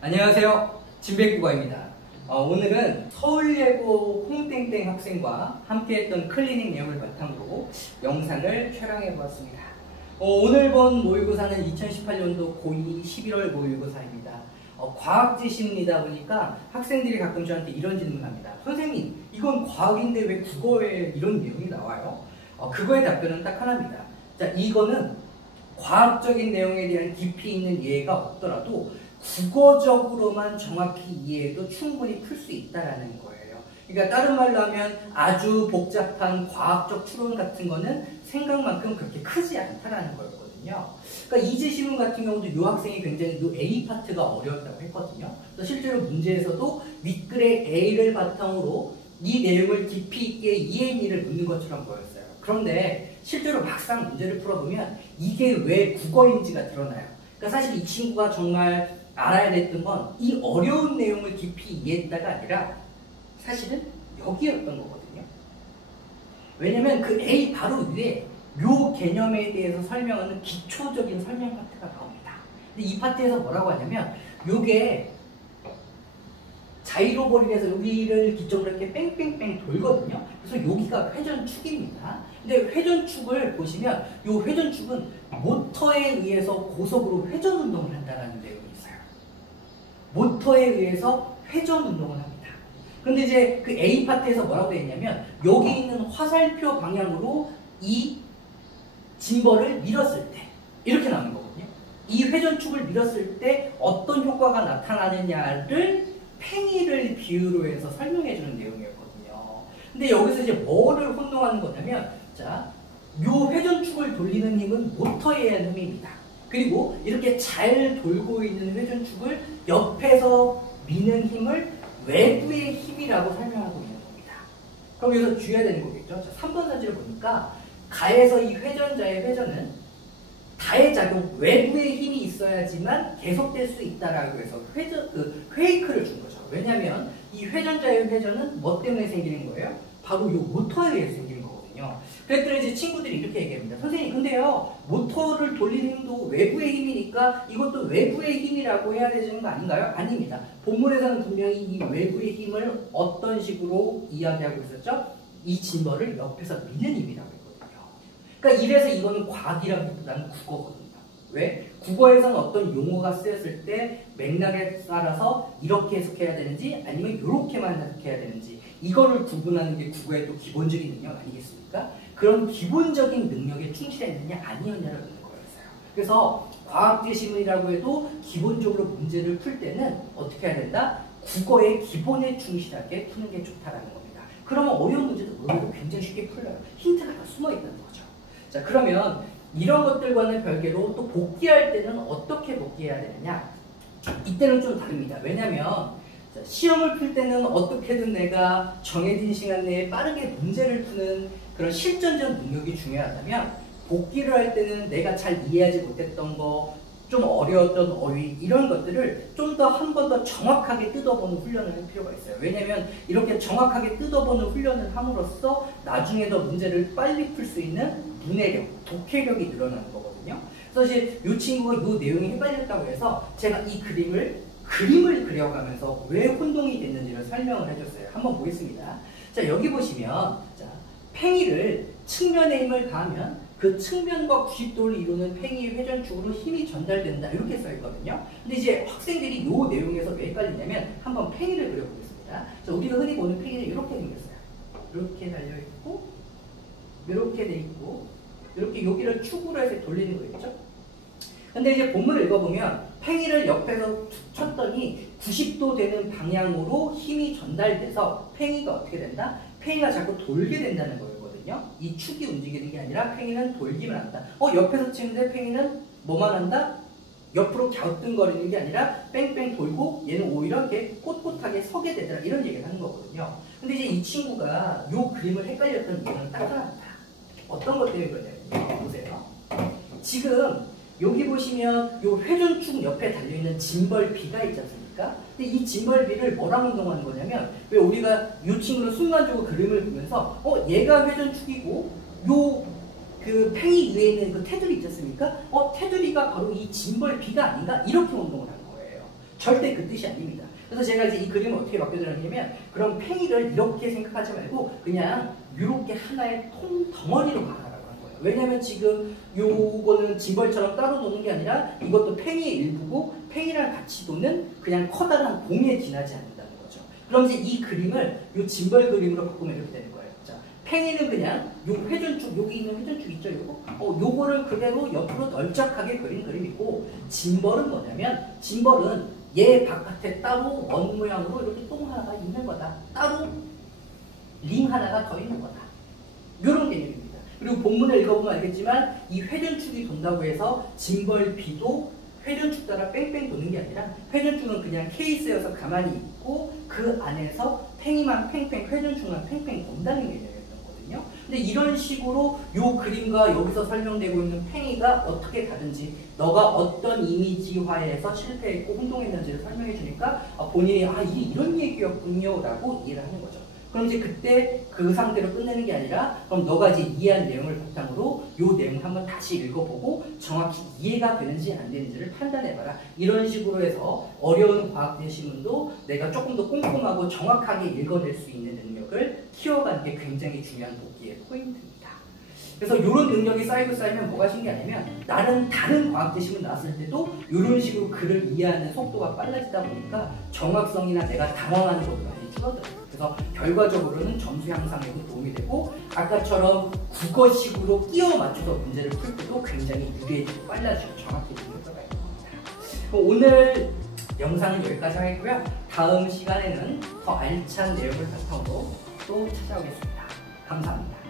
안녕하세요. 진백국어입니다. 오늘은 서울예고 홍땡땡 학생과 함께했던 클리닉 내용을 바탕으로 영상을 촬영해 보았습니다. 오늘 본 모의고사는 2018년도 고2 11월 모의고사입니다. 과학지식이다 보니까 학생들이 가끔 저한테 이런 질문을 합니다. 선생님, 이건 과학인데 왜 국어에 이런 내용이 나와요? 그거의 답변은 딱 하나입니다. 자, 이거는 과학적인 내용에 대한 깊이 있는 이해가 없더라도 국어적으로만 정확히 이해해도 충분히 풀 수 있다는 거예요. 그러니까 다른 말로 하면 아주 복잡한 과학적 추론 같은 거는 생각만큼 그렇게 크지 않다라는 거였거든요. 그러니까 이지시문 같은 경우도 이 학생이 굉장히 이 A 파트가 어려웠다고 했거든요. 그래서 실제로 문제에서도 윗글의 A를 바탕으로 이 내용을 깊이 있게 이해니를 묻는 것처럼 보였어요. 그런데 실제로 막상 문제를 풀어보면 이게 왜 국어인지가 드러나요. 그러니까 사실 이 친구가 정말 알아야 됐던 건 이 어려운 내용을 깊이 이해했다가 아니라 사실은 여기였던 거거든요. 왜냐면 그 A 바로 위에 요 개념에 대해서 설명하는 기초적인 설명 파트가 나옵니다. 근데 이 파트에서 뭐라고 하냐면 요게 자이로볼이라서 여기를 기점으로 이렇게 뺑뺑뺑 돌거든요. 그래서 여기가 회전축입니다. 근데 회전축을 보시면 요 회전축은 모터에 의해서 고속으로 회전 운동을 한다는 내용이 있어요. 모터에 의해서 회전 운동을 합니다. 그런데 이제 그 A 파트에서 뭐라고 되어 있냐면 여기 있는 화살표 방향으로 이 짐벌을 밀었을 때 이렇게 나오는 거거든요. 이 회전축을 밀었을 때 어떤 효과가 나타나느냐를 팽이를 비유로 해서 설명해 주는 내용이었거든요. 근데 여기서 이제 뭐를 혼동하는 거냐면 자, 요 회전축을 돌리는 힘은 모터에 의한 힘입니다. 그리고 이렇게 잘 돌고 있는 회전축을 옆에서 미는 힘을 외부의 힘이라고 설명하고 있는 겁니다. 그럼 여기서 주의해야 되는 거겠죠? 자, 3번 사진을 보니까 가에서 이 회전자의 회전은 다의 작용, 외부의 힘이 있어야지만 계속될 수 있다라고 해서 회이크를 준 거죠. 왜냐하면 이 회전자의 회전은 뭐 때문에 생기는 거예요? 바로 이 모터에 의해서 생기는 거거든요. 그랬더니 이제 친구들이 이렇게 얘기합니다. 선생님, 근데요, 모터를 돌리는 힘도 외부의 힘이니까 이것도 외부의 힘이라고 해야 되는 거 아닌가요? 아닙니다. 본문에서는 분명히 이 외부의 힘을 어떤 식으로 이야기하고 있었죠? 이 짐벌을 옆에서 미는 힘이라고 했거든요. 그러니까 이래서 이거는 과학이라기보다는 국어거든요. 왜? 국어에서는 어떤 용어가 쓰였을 때 맥락에 따라서 이렇게 해석해야 되는지 아니면 이렇게만 해석해야 되는지 이거를 구분하는 게 국어의 또 기본적인 능력 아니겠습니까? 그런 기본적인 능력에 충실했느냐 아니었냐를 묻는 거였어요. 그래서 과학지식이라고 해도 기본적으로 문제를 풀 때는 어떻게 해야 된다? 국어의 기본에 충실하게 푸는 게 좋다라는 겁니다. 그러면 어려운 문제도 의외로 굉장히 쉽게 풀려요. 힌트가 다 숨어 있다는 거죠. 자, 그러면 이런 것들과는 별개로 또 복귀할 때는 어떻게 복귀해야 되느냐? 이때는 좀 다릅니다. 왜냐하면 시험을 풀 때는 어떻게든 내가 정해진 시간 내에 빠르게 문제를 푸는 그런 실전적 능력이 중요하다면 복귀를 할 때는 내가 잘 이해하지 못했던 거, 좀 어려웠던 어휘 이런 것들을 좀 더 한 번 더 정확하게 뜯어보는 훈련을 할 필요가 있어요. 왜냐하면 이렇게 정확하게 뜯어보는 훈련을 함으로써 나중에 더 문제를 빨리 풀 수 있는 문해력, 독해력이 늘어나는 거거든요. 그래서 이제 이 친구가 이 내용이 헷갈렸다고 해서 제가 이 그림을 그려가면서 왜 혼동이 됐는지를 설명을 해줬어요. 한번 보겠습니다. 자, 여기 보시면 자, 팽이를 측면에 힘을 가하면 그 측면과 90도를 이루는 팽이의 회전축으로 힘이 전달된다 이렇게 써 있거든요. 근데 이제 학생들이 이 내용에서 왜 헷갈리냐면 한번 팽이를 그려보겠습니다. 자, 우리가 흔히 보는 팽이는 이렇게 생겼어요. 이렇게 달려있고 이렇게 돼 있고 이렇게 여기를 축으로 해서 돌리는 거겠죠. 근데 이제 본문을 읽어보면 팽이를 옆에서 툭 쳤더니 90도 되는 방향으로 힘이 전달돼서 팽이가 어떻게 된다? 팽이가 자꾸 돌게 된다는 거거든요. 이 축이 움직이는 게 아니라 팽이는 돌기만 한다. 옆에서 치는데 팽이는 뭐만 한다? 옆으로 갸우뚱거리는 게 아니라 뺑뺑 돌고 얘는 오히려 이렇게 꼿꼿하게 서게 되더라 이런 얘기를 하는 거거든요. 근데 이제 이 친구가 이 그림을 헷갈렸던 이유는 딱 하나입니다. 어떤 것 때문에 그러냐면요. 보세요. 지금 여기 보시면 이 회전축 옆에 달려있는 짐벌비가 있지 않습니까? 근데 이 짐벌비를 뭐랑 운동하는 거냐면 왜 우리가 이 친구는 순간적으로 그림을 보면서 얘가 회전축이고 그 팽이 위에 있는 그 테두리 있지 않습니까? 테두리가 바로 이 짐벌비가 아닌가? 이렇게 운동을 하는 거예요. 절대 그 뜻이 아닙니다. 그래서 제가 이제 이 그림을 어떻게 바꿔드렸냐면 그럼 팽이를 이렇게 생각하지 말고 그냥 이렇게 하나의 통 덩어리로 가라고 한 거예요. 왜냐면 지금 요거는 짐벌처럼 따로 도는 게 아니라 이것도 팽이의 일부고 팽이랑 같이 도는 그냥 커다란 봉에 지나지 않는다는 거죠. 그럼 이제 이 그림을 요 짐벌 그림으로 바꾸면 이렇게 되는 거예요. 자, 팽이는 그냥 요 회전축, 여기 있는 회전축 있죠, 요거? 요거를 그대로 옆으로 널쩍하게 그린 그림이고, 짐벌은 뭐냐면, 짐벌은 얘 바깥에 따로 원 모양으로 이렇게 똥 하나가 있는 거다. 따로 링 하나가 더 있는 거다. 요런 개념입니다. 그리고 본문을 읽어보면 알겠지만, 이 회전축이 돈다고 해서 짐벌 B도 회전축 따라 뺑뺑 도는 게 아니라 회전축은 그냥 케이스여서 가만히 있고 그 안에서 팽이만 팽팽, 회전축만 팽팽 돈다는 개념이었던 거거든요. 근데 이런 식으로 요 그림과 여기서 설명되고 있는 팽이가 어떻게 다른지, 너가 어떤 이미지화에서 실패했고 혼동했는지를 설명해 주니까 본인이 이게 이런 얘기였군요 라고 이해를 하는 거죠. 그럼 이제 그때 그 상태로 끝내는 게 아니라 그럼 너가 이제 이해한 내용을 바탕으로 요 내용을 한번 다시 읽어보고 정확히 이해가 되는지 안 되는지를 판단해봐라. 이런 식으로 해서 어려운 과학 대시문도 내가 조금 더 꼼꼼하고 정확하게 읽어낼 수 있는 능력을 키워가는 게 굉장히 중요한 복기의 포인트입니다. 그래서 이런 능력이 쌓이면 뭐가 신기하냐면 다른 과학 대시문 나왔을 때도 이런 식으로 글을 이해하는 속도가 빨라지다 보니까 정확성이나 내가 당황하는 것도 많이 줄어들어요. 그래서 결과적으로는 점수 향상에도 도움이 되고 아까처럼 국어식으로 끼워 맞춰서 문제를 풀 때도 굉장히 유리해지고 빨라지고 정확해지는 효과가 있습니다. 오늘 영상은 여기까지 하겠고요. 다음 시간에는 더 알찬 내용을 바탕으로 또 찾아오겠습니다. 감사합니다.